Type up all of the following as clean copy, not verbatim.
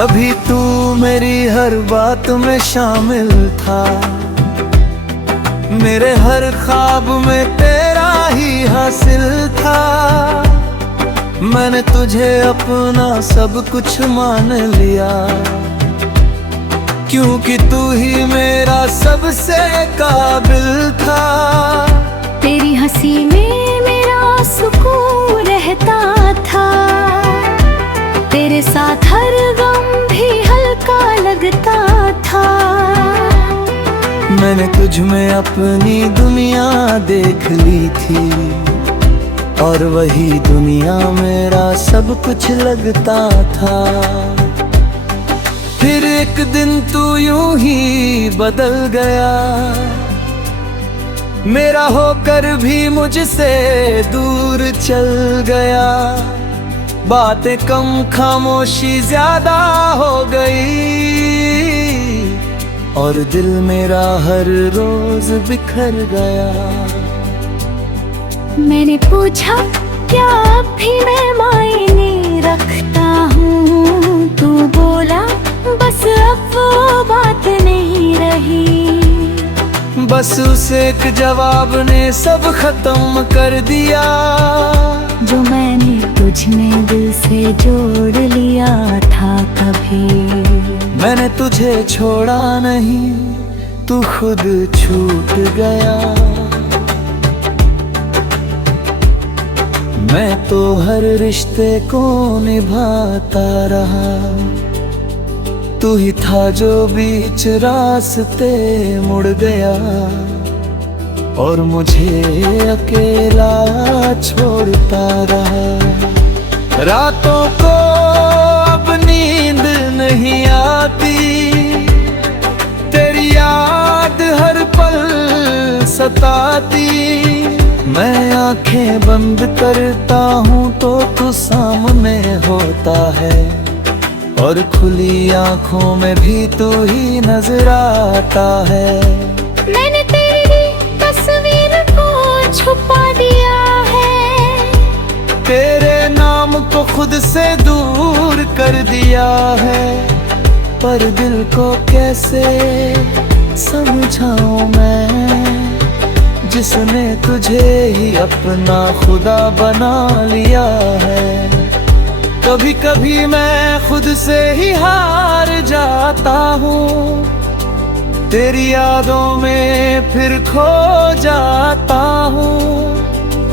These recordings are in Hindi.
कभी तू मेरी हर बात में शामिल था, मेरे हर ख्वाब में तेरा ही हासिल था। मैंने तुझे अपना सब कुछ मान लिया, क्योंकि तू ही मेरा सबसे काबिल था। तेरी हंसी में मेरा सुकून रहता था, तेरे साथ हर गम भी हल्का लगता था। मैंने तुझ में अपनी दुनिया देख ली थी, और वही दुनिया मेरा सब कुछ लगता था। फिर एक दिन तू यूं ही बदल गया, मेरा होकर भी मुझसे दूर चल गया। बातें कम खामोशी ज्यादा हो गई, और दिल मेरा हर रोज बिखर गया। मैंने पूछा क्या अब भी मैं मायने रखता हूँ, तू बोला बस अब वो बात नहीं रही। बस उस एक जवाब ने सब खत्म कर दिया, जो मैंने तुझ में दिल से जोड़ लिया था कभी। मैंने तुझे छोड़ा नहीं, तू खुद छूट गया। मैं तो हर रिश्ते को निभाता रहा, तू ही था जो बीच रास्ते मुड़ गया, और मुझे अकेला छोड़ता रहा। रातों को अब नींद नहीं आती, तेरी याद हर पल सताती। मैं आंखें बंद करता हूँ तो तू सामने होता है, और खुली आंखों में भी तू ही नजर आता है। मैंने तेरी तस्वीर को छुपा दिया है, तेरे नाम को खुद से दूर कर दिया है। पर दिल को कैसे समझाऊं मैं, जिसने तुझे ही अपना खुदा बना लिया है। कभी कभी मैं खुद से ही हार जाता हूँ, तेरी यादों में फिर खो जाता हूँ।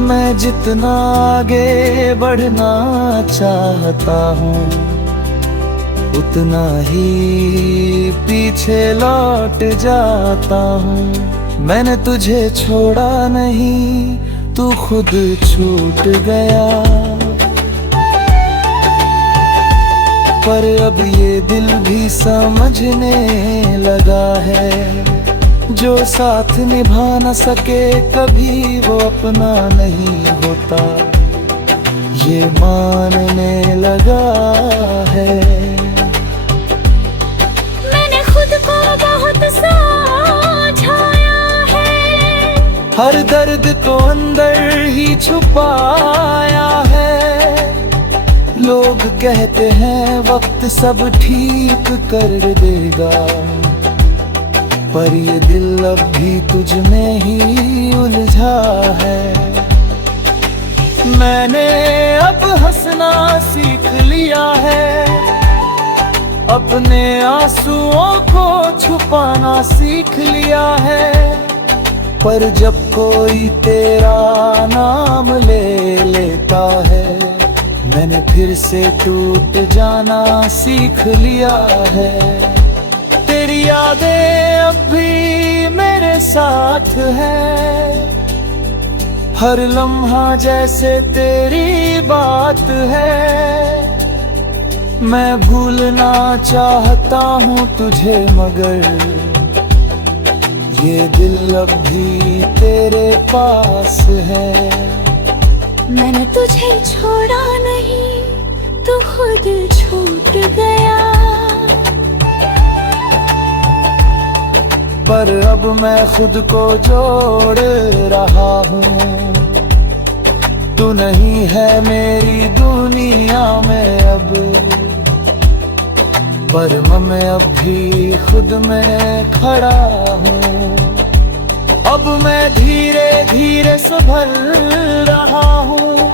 मैं जितना आगे बढ़ना चाहता हूँ, उतना ही पीछे लौट जाता हूँ। मैंने तुझे छोड़ा नहीं, तू खुद छूट गया। पर अब ये दिल भी समझने लगा है, जो साथ निभा न सके कभी वो अपना नहीं होता, ये मानने लगा है। मैंने खुद को बहुत समझाया है, हर दर्द को अंदर ही छुपाया है। लोग कहते हैं वक्त सब ठीक कर देगा, पर ये दिल अब भी तुझ में ही उलझा है। मैंने अब हंसना सीख लिया है, अपने आंसुओं को छुपाना सीख लिया है। पर जब कोई तेरा नाम ले लेता है, मैंने फिर से टूट जाना सीख लिया है। तेरी यादें अब भी मेरे साथ है, हर लम्हा जैसे तेरी बात है। मैं भूलना चाहता हूँ तुझे, मगर ये दिल अब भी तेरे पास है। मैंने तुझे छोड़ा नहीं, तू खुद छूट गया। पर अब मैं खुद को जोड़ रहा हूँ, तू नहीं है मेरी दुनिया में अब। पर मैं अब भी खुद में खड़ा हूँ। अब मैं धीरे धीरे संभल रहा हूँ,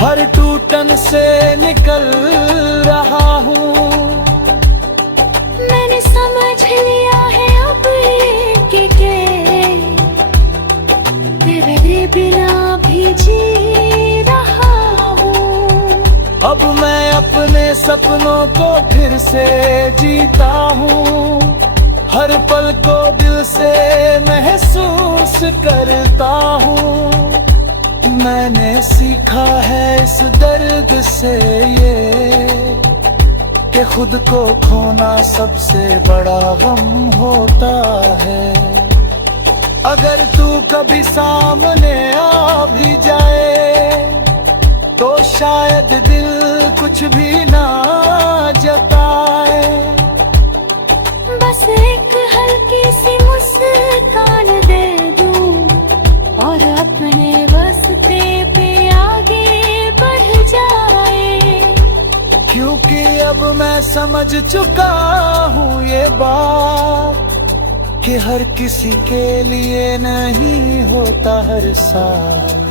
हर टूटन से निकल रहा हूँ। मैंने समझ लिया है अब ये कि तेरे बिना भी जी रहा हूँ। अब मैं अपने सपनों को फिर से जीता हूँ, हर पल को दिल से महसूस करता हूँ। मैंने सीखा है इस दर्द से ये कि खुद को खोना सबसे बड़ा गम होता है। अगर तू कभी सामने आ भी जाए तो शायद दिल कुछ भी ना जताए। बस एक हल्की सी मुस्कान दे दूं और अपने रास्ते पे आगे बढ़ जाए। क्योंकि अब मैं समझ चुका हूँ ये बात कि हर किसी के लिए नहीं होता हर साथ।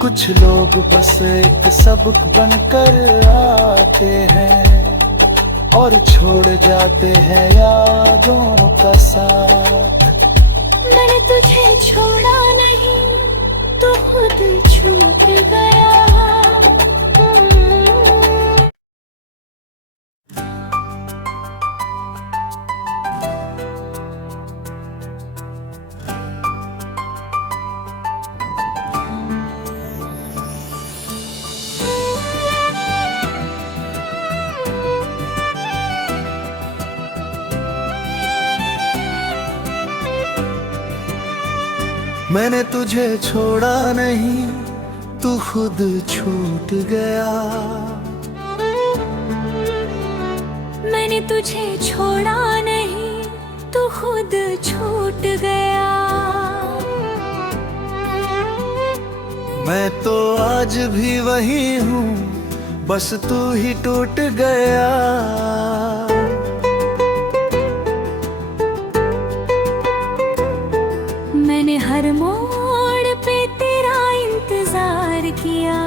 कुछ लोग बस एक सबक बनकर आते हैं और छोड़ जाते हैं यादों का साथ। मैंने तुझे छोड़ा नहीं, तू खुद छूट गया। मैंने तुझे छोड़ा नहीं, तू खुद छूट गया। मैंने तुझे छोड़ा नहीं, तू खुद छूट गया। मैं तो आज भी वही हूँ, बस तू ही टूट गया। मैंने हर मोड़ पे तेरा इंतजार किया,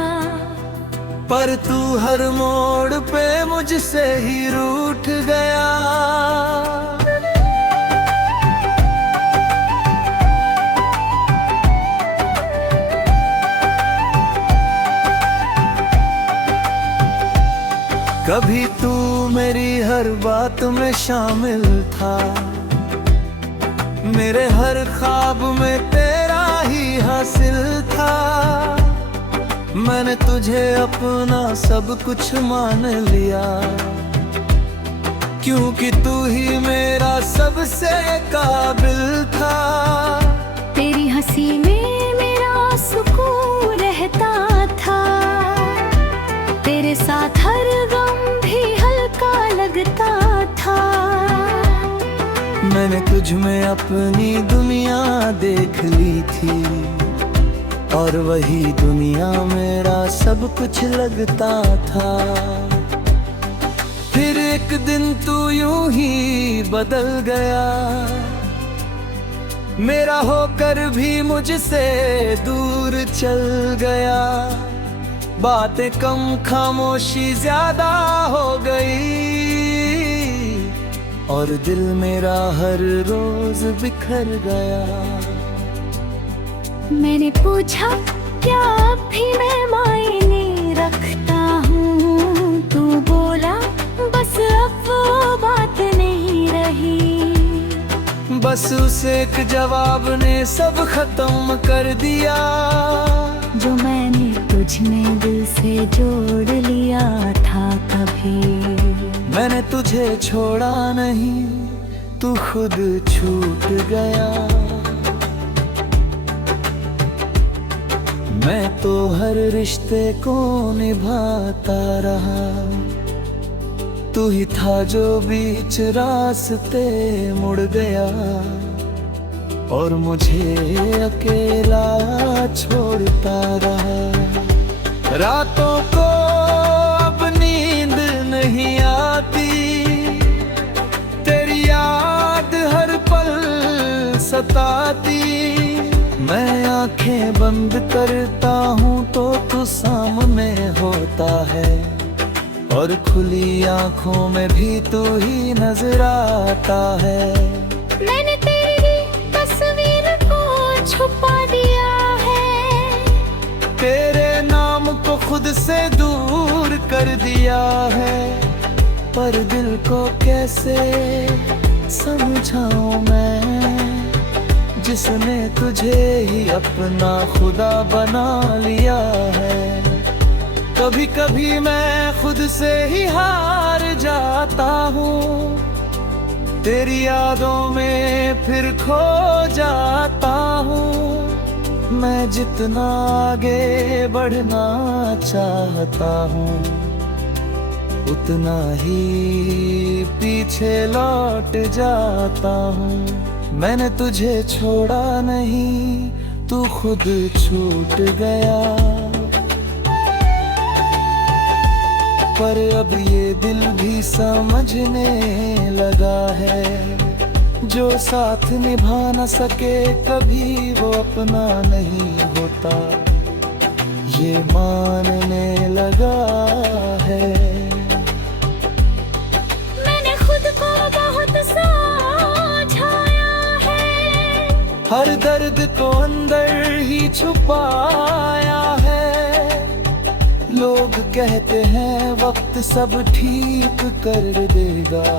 पर तू हर मोड़ पे मुझसे ही रूठ गया। कभी तू मेरी हर बात में शामिल था, मेरे हर ख्वाब में तेरा ही हासिल था। मैंने तुझे अपना सब कुछ मान लिया, क्योंकि तू ही मेरा सबसे काबिल था। तेरी हंसी में मेरा सुकून रहता था, तेरे साथ हर गम भी हल्का लगता था। मैंने तुझ में अपनी दुनिया देख ली थी, और वही दुनिया मेरा सब कुछ लगता था। फिर एक दिन तू यूं ही बदल गया, मेरा होकर भी मुझसे दूर चल गया। बातें कम खामोशी ज्यादा हो गई, और दिल मेरा हर रोज बिखर गया। मैंने पूछा क्या अब भी मैं मायने रखता हूँ, तू बोला बस अब वो बात नहीं रही। बस उस एक जवाब ने सब खत्म कर दिया, जो मैंने तुझ में दिल से जोड़ लिया था कभी। मैंने तुझे छोड़ा नहीं, तू खुद छूट गया। मैं तो हर रिश्ते को निभाता रहा, तू ही था जो बीच रास्ते मुड़ गया, और मुझे अकेला छोड़ता रहा। रातों को अब नींद सताती। मैं आंखें बंद करता हूँ तो तू सामने होता है, और खुली आंखों में भी तू ही नजर आता है। मैंने तेरी तस्वीर को छुपा दिया है, तेरे नाम को खुद से दूर कर दिया है, पर दिल को कैसे समझाऊं मैं, जिसने तुझे ही अपना खुदा बना लिया है। कभी कभी मैं खुद से ही हार जाता हूँ, तेरी यादों में फिर खो जाता हूँ। मैं जितना आगे बढ़ना चाहता हूँ, उतना ही पीछे लौट जाता हूँ। मैंने तुझे छोड़ा नहीं, तू खुद छूट गया, पर अब ये दिल भी समझने लगा है, जो साथ निभा न सके कभी वो अपना नहीं होता, ये मानने लगा है। मैंने खुद को बहुत समझाया है, हर दर्द को अंदर ही छुपाया है। लोग कहते हैं वक्त सब ठीक कर देगा,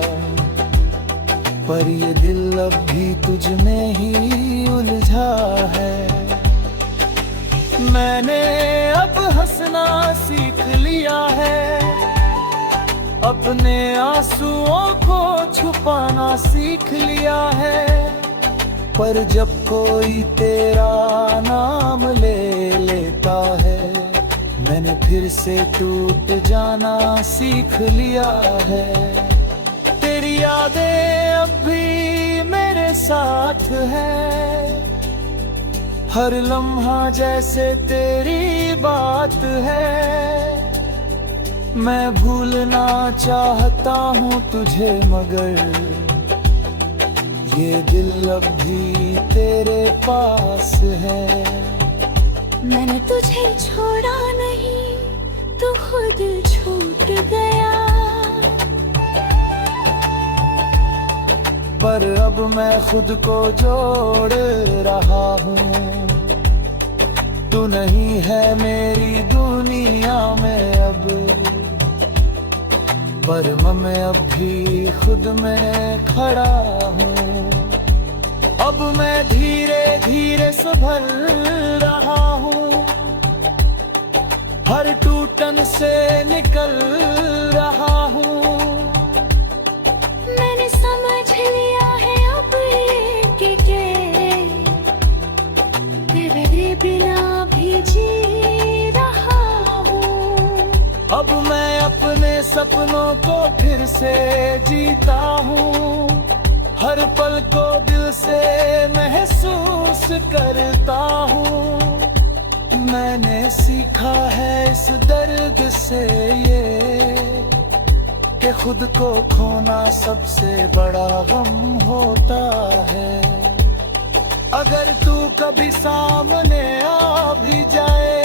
पर ये दिल अब भी तुझ में ही उलझा है। मैंने अब हंसना सीख लिया है, अपने आंसुओं को छुपाना सीख लिया है, पर जब कोई तेरा नाम ले लेता है, मैंने फिर से टूट जाना सीख लिया है। तेरी यादें अब भी मेरे साथ है, हर लम्हा जैसे तेरी बात है। मैं भूलना चाहता हूँ तुझे, मगर ये दिल अब भी तेरे पास है। मैंने तुझे छोड़ा नहीं, तू खुद छूट गया, पर अब मैं खुद को जोड़ रहा हूँ। तू नहीं है मेरी दुनिया में अब, पर मैं अब भी खुद में खड़ा हूँ। अब मैं धीरे धीरे संभल रहा हूँ, हर टूटन से निकल रहा हूँ। मैंने समझ लिया है अब ये कि तेरे बिना भी जी रहा हूँ। अब मैं अपने सपनों को फिर से जीता हूँ, हर पल को दिल से महसूस करता हूँ। मैंने सीखा है इस दर्द से ये, कि खुद को खोना सबसे बड़ा गम होता है। अगर तू कभी सामने आ भी जाए,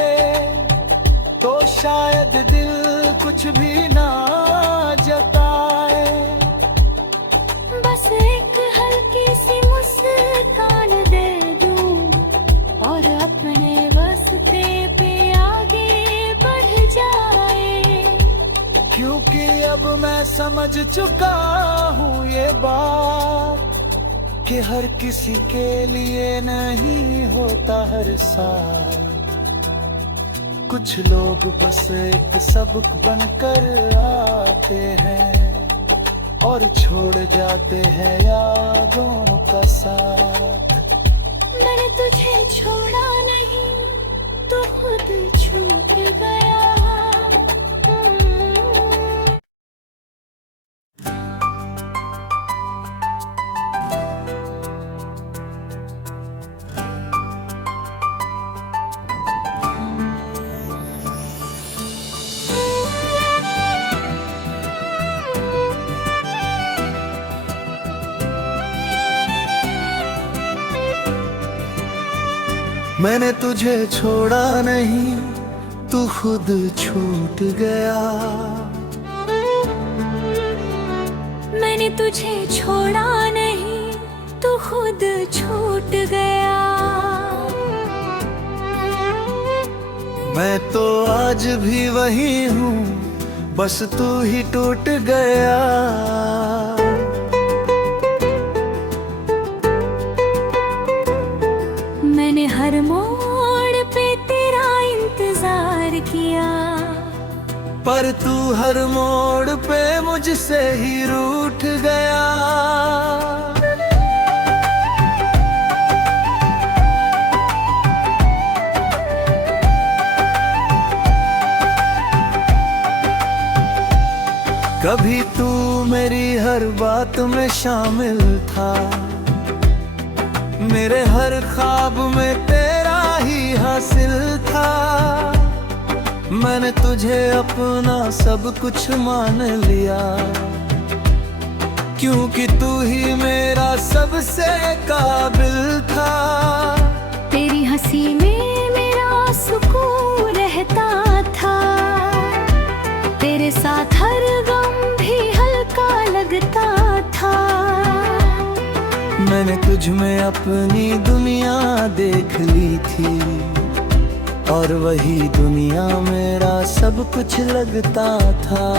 तो शायद दिल कुछ भी ना जताए, बस एक हल्की सी मुस्कान दे दूं, और अपने रास्ते पे आगे बढ़ जाए। क्योंकि अब मैं समझ चुका हूँ ये बात, कि हर किसी के लिए नहीं होता हर साथ। कुछ लोग बस एक सबक बनकर आते हैं, और छोड़ जाते हैं यादों का साथ। मैंने तुझे छोड़ा नहीं, तू खुद छूट गया। मैंने तुझे छोड़ा नहीं, तू खुद छूट गया। मैंने तुझे छोड़ा नहीं, तू खुद छूट गया। मैं तो आज भी वही हूँ, बस तू ही टूट गया। मैंने हर मोड़ पे तेरा इंतजार किया, पर तू हर मोड़ पे मुझसे ही रूठ गया। कभी तू मेरी हर बात में शामिल था, मेरे हर ख्वाब में तेरा ही हासिल था। मैंने तुझे अपना सब कुछ मान लिया, क्योंकि तू ही मेरा सबसे काबिल था। तेरी हंसी में मेरा सुकून रहता था, तेरे साथ हर गम भी हल्का लगता था। मैंने तुझ में अपनी दुनिया देख ली थी, और वही दुनिया मेरा सब कुछ लगता था।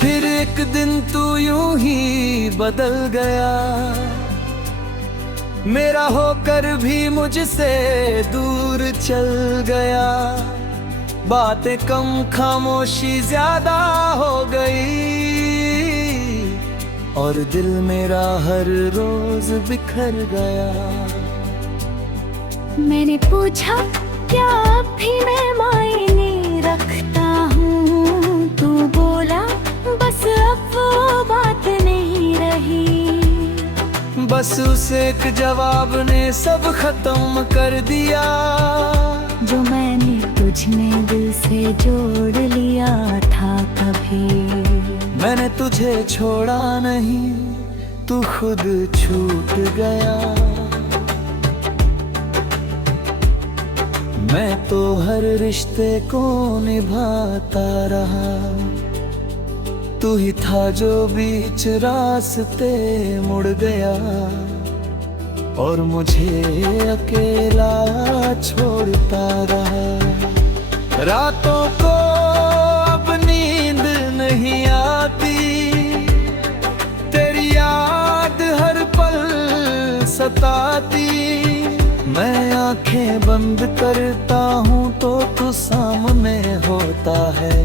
फिर एक दिन तू यूं ही बदल गया, मेरा होकर भी मुझसे दूर चल गया। बातें कम, खामोशी ज्यादा हो गई, और दिल मेरा हर रोज बिखर गया। मैंने पूछा क्या अब भी मैं मायने रखता हूँ, तू बोला बस अब वो बात नहीं रही। बस उस एक जवाब ने सब खत्म कर दिया, जो मैंने तुझ में दिल से जोड़ लिया था कभी। मैंने तुझे छोड़ा नहीं, तू खुद छूट गया। मैं तो हर रिश्ते को निभाता रहा, तू ही था जो बीच रास्ते मुड़ गया, और मुझे अकेला छोड़ता रहा। रातों को अब नींद नहीं आती, तेरी याद हर पल सताती। मैं आंखें बंद करता हूँ तो तू सामने होता है,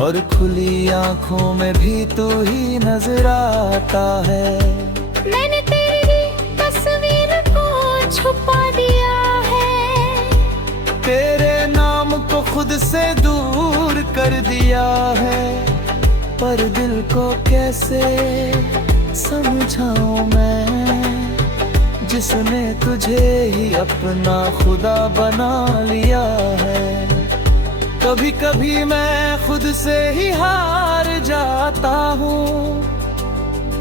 और खुली आंखों में भी तू ही नजर आता है। मैंने तेरी तस्वीर को छुपा दिया है, तेरे नाम को खुद से दूर कर दिया है, पर दिल को कैसे समझाऊं मैं, जिसने तुझे ही अपना खुदा बना लिया है। कभी कभी मैं खुद से ही हार जाता हूँ,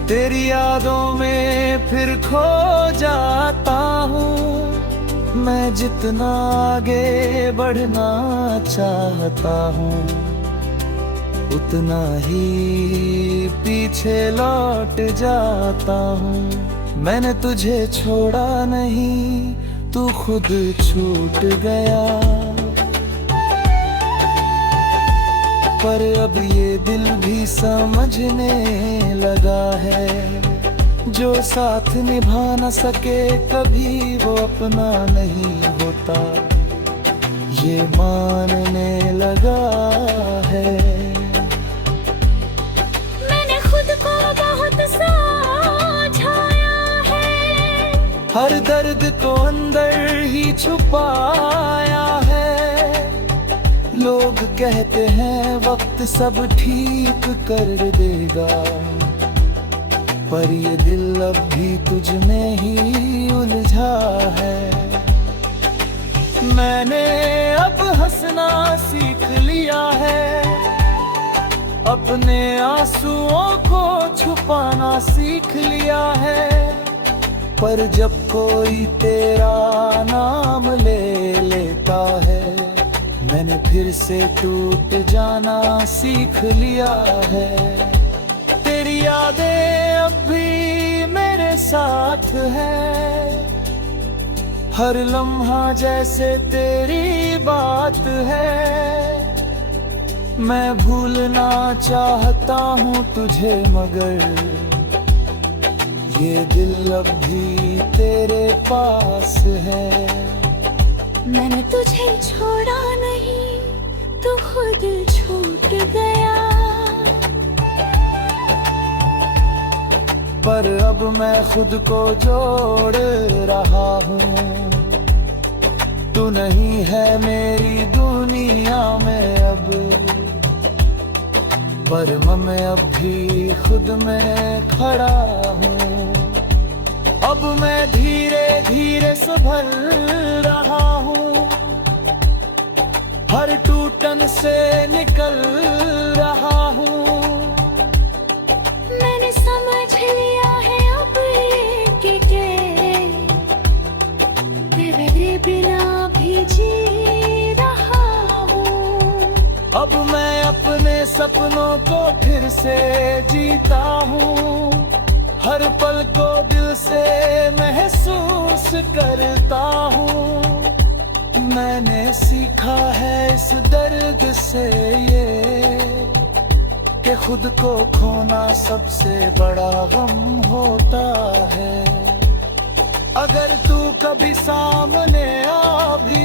तेरी यादों में फिर खो जाता हूँ। मैं जितना आगे बढ़ना चाहता हूँ, उतना ही पीछे लौट जाता हूँ। मैंने तुझे छोड़ा नहीं, तू खुद छूट गया। पर अब ये दिल भी समझने लगा है, जो साथ निभा न सके कभी वो अपना नहीं होता, ये मानने लगा है। मैंने खुद को बहुत समझाया है, हर दर्द को अंदर ही छुपाया है। लोग कहते हैं वक्त सब ठीक कर देगा, पर ये दिल अब भी तुझ में ही उलझा है। मैंने अब हंसना सीख लिया है, अपने आंसुओं को छुपाना सीख लिया है। पर जब कोई तेरा नाम ले लेता है, मैंने फिर से टूट जाना सीख लिया है। तेरी यादें अब भी मेरे साथ है, हर लम्हा जैसे तेरी बात है। मैं भूलना चाहता हूँ तुझे, मगर ये दिल अब भी तेरे पास है। मैंने तुझे छोड़ा नहीं, तू खुद छूट गया। पर अब मैं खुद को जोड़ रहा हूँ, तू नहीं है मेरी दुनिया में अब। पर मैं अब भी खुद में खड़ा हूँ, अब मैं धीरे धीरे संभल रहा हूँ, हर टूटन से निकल रहा हूँ। मैंने समझ लिया है अब ये कि तेरे बिना भी जी रहा हूँ। अब मैं अपने सपनों को फिर से जीता हूँ, हर पल को दिल से महसूस करता हूँ। मैंने सीखा है इस दर्द से ये, कि खुद को खोना सबसे बड़ा गम होता है। अगर तू कभी सामने आ भी